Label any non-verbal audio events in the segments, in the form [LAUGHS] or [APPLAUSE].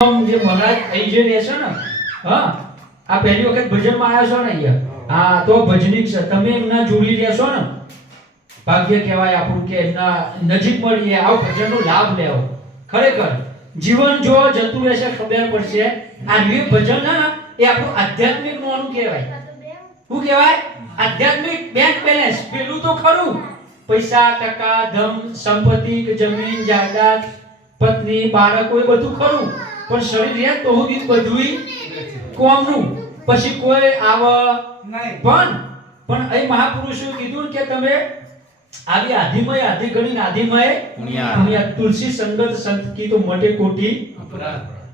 જે મહારાજ અહીં જે રહેશો ને, હા, આ પહેલી વખત ભજનમાં આવ્યા છો ને અહીંયા? હા, તો ભજનીક તમે એમના જોડી રહેશો ને? ભાગ્ય કહેવાય આપણું કે એમના નજીક મળીએ, આવો ભજનનો લાભ લેવો. ખરેખર, જીવન જો જતું રહેશે ખબર પડશે. આ જે ભજન છે એ આપણું આધ્યાત્મિક નોનું કહેવાય. શું કહેવાય? આધ્યાત્મિક બેંક બેલેન્સ પેલું તો ખરું. પૈસા, ટકા, ધન, સંપત્તિ, જમીન, જાયદાદ, પત્ની, બાળકો, એ બધું ખરું. પણ શરીર રહે તો હું બધુંય કોમનું. પછી કોઈ આવ નહીં. પણ પણ અહીં મહાપુરુષો કીધું કે તમે આવી આધિમય આધિ ગણી આધિમય પુણ્યા. તુલસી સંગત સંત કી તો મટે કોટી.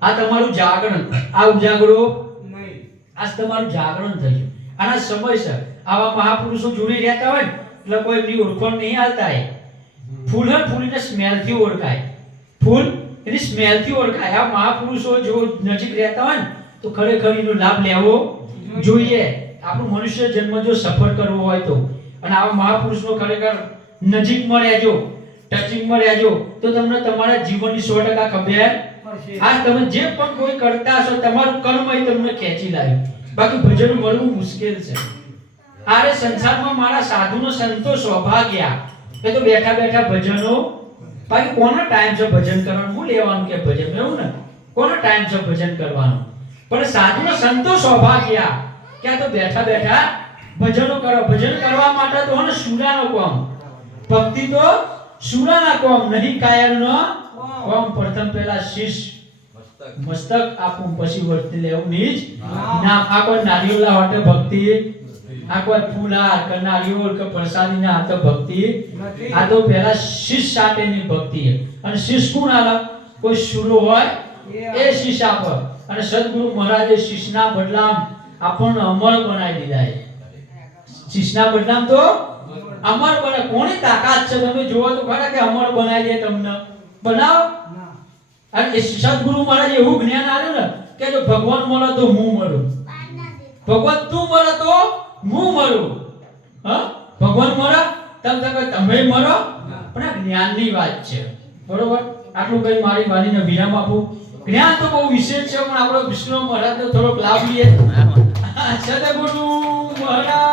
આ તમારું જાગરણ. આ ઉજાગરો. નહીં. આજ તમારું જાગરણ થયું. આના સમય સર આવા મહાપુરુષો જોડી રહેતા હોય એટલે કોઈ એમની ઓળખાણ નહીં હાલતા ફૂલ હે ફૂલને સ્મેલથી ઓળખાય. ફૂલ એની સ્મેલથી ઓળખાય. આ મહાપુરુષો જો નજીક રહેતા હોય ને તો ખરેખર એનો લાભ લેવો જોઈએ. આપણું મનુષ્ય જન્મ જો સફળ કરવો હોય તો. અને આવા મહાપુરુષનો ખરેખર નજીકમાં રહેજો ટચિંગમાં રહેજો તો તમને તમારા જીવનની સો ટકા ખબર આ તમે જે પણ કોઈ કરતા હશો તમારું કર્મ એ તમને ખેંચી લાવ્યું બાકી ભજન મળવું મુશ્કેલ છે. આરે સંસારમાં મારા સાધુનો સંતો સૌભાગ્યા. એ તો બેઠા બેઠા ભજનો બાકી કોનો ટાઈમ છે ભજન કરવાનું? હું લેવાનું કે ભજન? એવું ને કોનો ટાઈમ છે ભજન કરવાનો? પણ સાધુનો સંતો સૌભાગ્યા કે આ તો બેઠા બેઠા ભજનો કરો. ભજન કરવા માટે તો હને સુરાનો કોમ. ભક્તિ તો સુરાના કોમ નહીં કાયરનો કોમ. પ્રથમ પહેલા શીશ મસ્તક આપું પછી વર્તી લેવું. નીજ નામ આ કોઈ નારિયેળના હોટે ભક્તિ. આ કોઈ ફૂલહાર કે પ્રસાદી ના આ તો ભક્તિ આ તો પહેલા શિષ સાથેની ભક્તિ અને શિષ કોણ આલે? કોઈ શુરો હોય? એ શિષ આપ. અને સદગુરુ મહારાજે શિષના બદલામ આપણને અમર બનાવી દીધા છે. શિષના બદલામ તો અમર બને. કોની તાકાત છે? તમે જોવો તો ખરા કે અમર બનાવી દે તમને. બનાવો. અને એ સદગુરુ મહારાજ એવું જ્ઞાન આવ્યું ને કે જો ભગવાન મળે તો હું મળું. ભગવાન તું મળે તો હું મરું? હા? ભગવાન મરો? તમ તમે તમે મળો પણ આ જ્ઞાનની વાત છે. બરોબર? આટલું કઈ મારી વાણીને વિરામ આપું. જ્ઞાન તો બહુ વિશેષ છે પણ આપણો વિષ્ણુ મહારાજનો થોડોક લાભ લઈએ સદગુરુ [LAUGHS] મહારાજ.